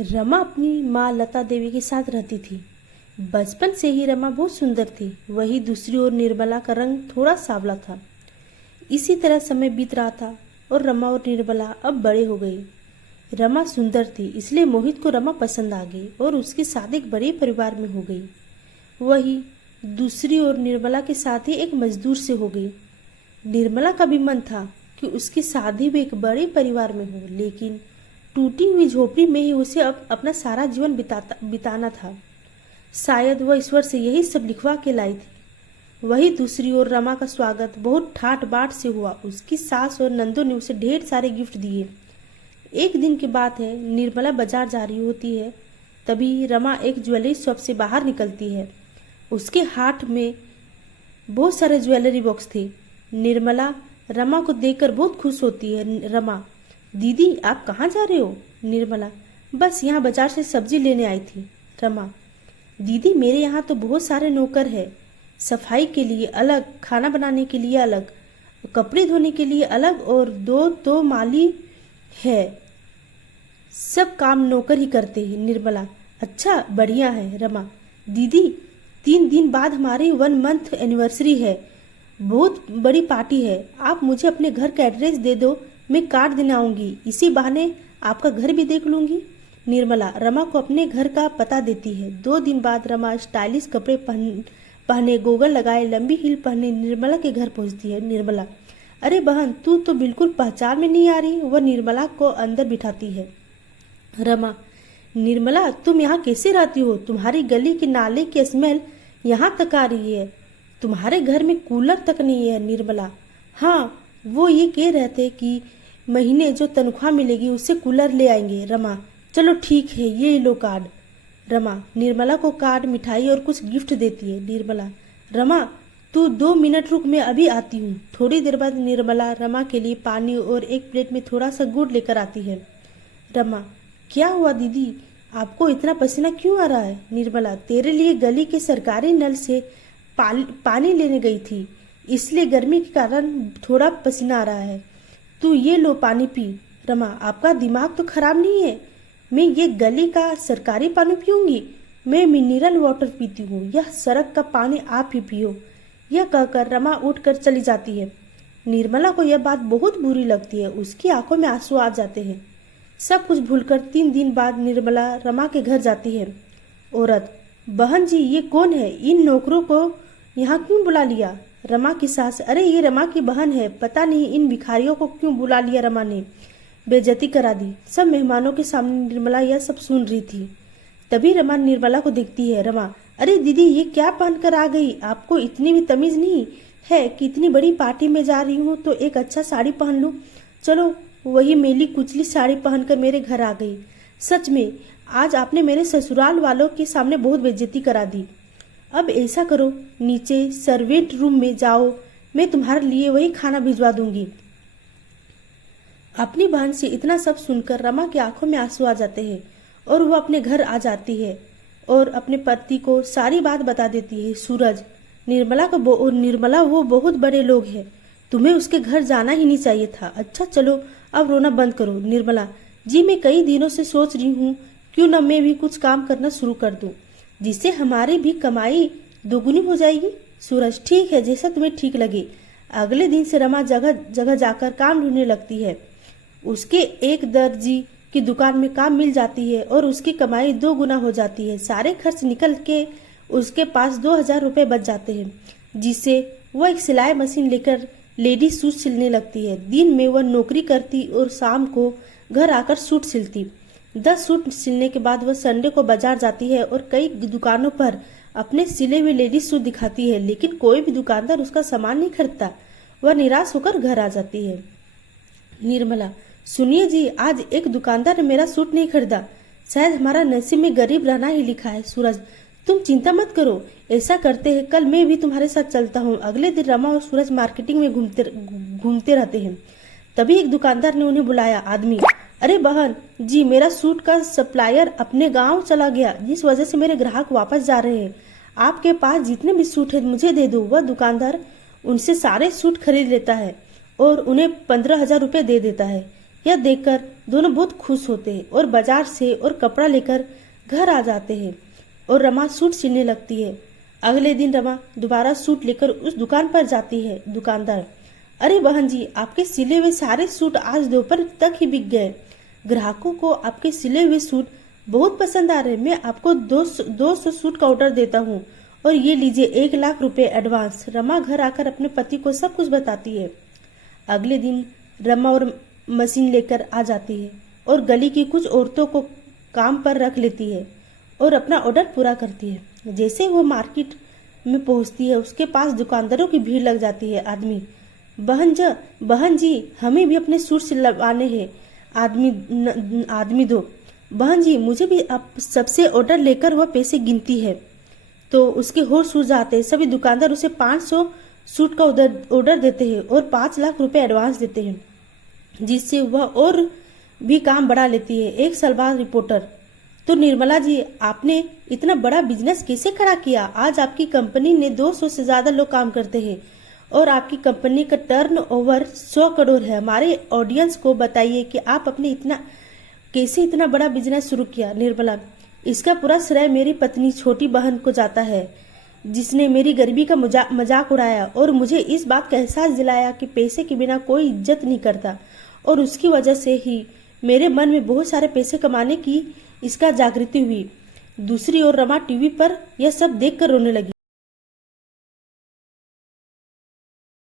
रमा अपनी माँ लता देवी के साथ रहती थी। बचपन से ही रमा बहुत सुंदर थी। वही दूसरी ओर निर्मला का रंग थोड़ा सांवला था। इसी तरह समय बीत रहा था और रमा और निर्मला अब बड़े हो गए। रमा सुंदर थी, इसलिए मोहित को रमा पसंद आ गई और उसकी शादी एक बड़े परिवार में हो गई। वही दूसरी ओर निर्मला की शादी एक मजदूर से हो गई। निर्मला का भी मन था कि उसकी शादी भी एक बड़े परिवार में हो, लेकिन टूटी हुई झोपड़ी में ही उसे अब अपना सारा जीवन बिताना था। शायद वह ईश्वर से यही सब लिखवा के लाई थी। वही दूसरी ओर रमा का स्वागत बहुत ठाट बाट से हुआ। उसकी सास और नंदों ने उसे ढेर सारे गिफ्ट दिए। एक दिन की बात है, निर्मला बाजार जा रही होती है, तभी रमा एक ज्वेलरी शॉप से बाहर निकलती है। उसके हाथ में बहुत सारे ज्वेलरी बॉक्स थे। निर्मला रमा को देखकर बहुत खुश होती है। रमा, दीदी आप कहाँ जा रहे हो? निर्मला, बस यहाँ बाजार से सब्जी लेने आई थी। रमा, दीदी मेरे यहाँ तो बहुत सारे नौकर है, सफाई के लिए अलग, खाना बनाने के लिए अलग, कपड़े धोने के लिए अलग और दो तो माली है, सब काम नौकर ही करते हैं। निर्मला, अच्छा बढ़िया है। रमा, दीदी 3 दिन बाद हमारी 1 मंथ एनिवर्सरी है, बहुत बड़ी पार्टी है, आप मुझे अपने घर का एड्रेस दे दो, मैं कार्ड देने आऊंगी, इसी बहाने आपका घर भी देख लूंगी। निर्मला रमा को अपने घर का पता देती है। 2 दिन बाद रमा स्टाइलिश कपड़े पहने गोगल लगाए, लंबी हील पहने निर्मला के घर पहुंचती है। निर्मला, अरे बहन तू तो बिल्कुल पहचान में नहीं आ रही। वह निर्मला को अंदर बिठाती है। रमा, निर्मला तुम यहाँ कैसे रहती हो? तुम्हारी गली के नाले की स्मेल यहाँ तक आ रही है, तुम्हारे घर में कूलर तक नहीं है। निर्मला, हाँ वो ये कह रहे थे कि महीने जो तनख्वाह मिलेगी उससे कूलर ले आएंगे। रमा, चलो ठीक है, ये लो कार्ड। रमा निर्मला को कार्ड, मिठाई और कुछ गिफ्ट देती है। निर्मला, रमा तू 2 मिनट रुक, मैं अभी आती हूँ। थोड़ी देर बाद निर्मला रमा के लिए पानी और एक प्लेट में थोड़ा सा गुड़ लेकर आती है। रमा, क्या हुआ दीदी, आपको इतना पसीना क्यों आ रहा है? निर्मला, तेरे लिए गली के सरकारी नल से पानी लेने गई थी, इसलिए गर्मी के कारण थोड़ा पसीना आ रहा है, तू ये लो पानी पी। रमा, आपका दिमाग तो खराब नहीं है, मैं ये गली का सरकारी पानी पीऊंगी? मैं मिनरल वाटर पीती हूँ, यह सड़क का पानी आप ही पियो। यह कहकर रमा उठकर चली जाती है। निर्मला को यह बात बहुत बुरी लगती है, उसकी आंखों में आंसू आ जाते हैं। सब कुछ भूलकर 3 दिन बाद निर्मला रमा के घर जाती है। औरत, बहन जी ये कौन है? इन नौकरों को यहाँ क्यों बुला लिया? रमा की सास, अरे ये रमा की बहन है, पता नहीं इन भिखारियों को क्यों बुला लिया, रमा ने बेइज्जती करा दी। सब मेहमानों के सामने निर्मला यह सब सुन रही थी। तभी रमा निर्मला को देखती है। रमा, अरे दीदी ये क्या पहनकर आ गई? आपको इतनी भी तमीज नहीं है कि इतनी बड़ी पार्टी में जा रही हूँ तो एक अच्छा साड़ी पहन लूं। चलो, वही मेली कुचली साड़ी पहनकर मेरे घर आ गई। सच में आज आपने मेरे ससुराल वालों के सामने बहुत बेइज्जती करा दी। अब ऐसा करो, नीचे सर्वेंट रूम में जाओ, मैं तुम्हारे लिए वही खाना भिजवा दूंगी। अपनी बहन से इतना सब सुनकर रमा की आंखों में आंसू आ जाते हैं और वह अपने घर आ जाती है और अपने पति को सारी बात बता देती है। सूरज, निर्मला वो बहुत बड़े लोग हैं, तुम्हें उसके घर जाना ही नहीं चाहिए था। अच्छा चलो अब रोना बंद करो। निर्मला, जी मैं कई दिनों से सोच रही हूँ क्यों न मैं भी कुछ काम करना शुरू कर दूं, जिससे हमारी भी कमाई दोगुनी हो जाएगी। सूरज, ठीक है, जैसा तुम्हें ठीक लगे। अगले दिन से रमा जगह जगह जाकर काम ढूंढने लगती है। उसके एक दर्जी की दुकान में काम मिल जाती है और उसकी कमाई 2 गुना हो जाती है। सारे खर्च निकल के उसके पास 2000 रुपए बच जाते हैं, जिससे वह एक सिलाई मशीन लेकर लेडीज सूट सिलने लगती है। दिन में वह नौकरी करती और शाम को घर आकर सूट सिलती। 10 सूट सिलने के बाद वह संडे को बाजार जाती है और कई दुकानों पर अपने सिले हुए लेडीज सूट दिखाती है, लेकिन कोई भी दुकानदार उसका सामान नहीं खरीदता। वह निराश होकर घर आ जाती है। निर्मला, सुनिए जी, आज एक दुकानदार ने मेरा सूट नहीं खरीदा, शायद हमारा नसीब में गरीब रहना ही लिखा है। सूरज, तुम चिंता मत करो, ऐसा करते हैं कल मैं भी तुम्हारे साथ चलता हूँ। अगले दिन रमा और सूरज मार्केटिंग में घूमते रहते हैं। तभी एक दुकानदार ने उन्हें बुलाया। आदमी, अरे बहन जी, मेरा सूट का सप्लायर अपने गांव चला गया, जिस वजह से मेरे ग्राहक वापस जा रहे हैं। आपके पास जितने भी सूट है मुझे दे दो। वह दुकानदार उनसे सारे सूट खरीद लेता है और उन्हें 15,000 रुपए दे देता है। यह देखकर दोनों बहुत खुश होते हैं और बाजार से और कपड़ा लेकर घर आ जाते हैं और रमा सूट सिलने लगती है। अगले दिन रमा दोबारा सूट लेकर उस दुकान पर जाती है। दुकानदार, अरे बहन जी, आपके सिले हुए सारे सूट आज दोपहर तक ही बिक गए। ग्राहकों को आपके सिले हुए सूट बहुत पसंद आ रहे हैं। मैं आपको 200 सूट का ऑर्डर देता हूँ और ये लीजिए 1 लाख रुपए एडवांस। रमा घर आकर अपने पति को सब कुछ बताती है। अगले दिन रमा और मशीन लेकर आ जाती है और गली की कुछ औरतों को काम पर रख लेती है और अपना ऑर्डर पूरा करती है। जैसे वो मार्केट में पहुंचती है, उसके पास दुकानदारों की भीड़ लग जाती है। आदमी, बहन जी, हमें भी अपने सूट सिलवाने हैं। आदमी दो, बहन जी, मुझे भी आप सबसे ऑर्डर लेकर वह पैसे गिनती है तो उसके होश उड़ जाते हैं। सभी दुकानदार उसे 500 सूट का ऑर्डर देते हैं और 5 लाख रुपए एडवांस देते हैं, जिससे वह और भी काम बढ़ा लेती है। 1 साल बाद रिपोर्टर, तो निर्मला जी, आपने इतना बड़ा बिजनेस कैसे खड़ा किया? आज आपकी कंपनी ने 200 से ज्यादा लोग काम करते हैं और आपकी कंपनी का टर्नओवर 100 करोड़ है। हमारे ऑडियंस को बताइए कि आप अपने कैसे इतना बड़ा बिजनेस शुरू किया? निर्मला, इसका पूरा श्रेय मेरी पत्नी छोटी बहन को जाता है, जिसने मेरी गरीबी का मजाक उड़ाया और मुझे इस बात का एहसास दिलाया कि पैसे के बिना कोई इज्जत नहीं करता, और उसकी वजह से ही मेरे मन में बहुत सारे पैसे कमाने की इसका जागृति हुई। दूसरी ओर रमा टीवी पर यह सब देखकर रोने लगी।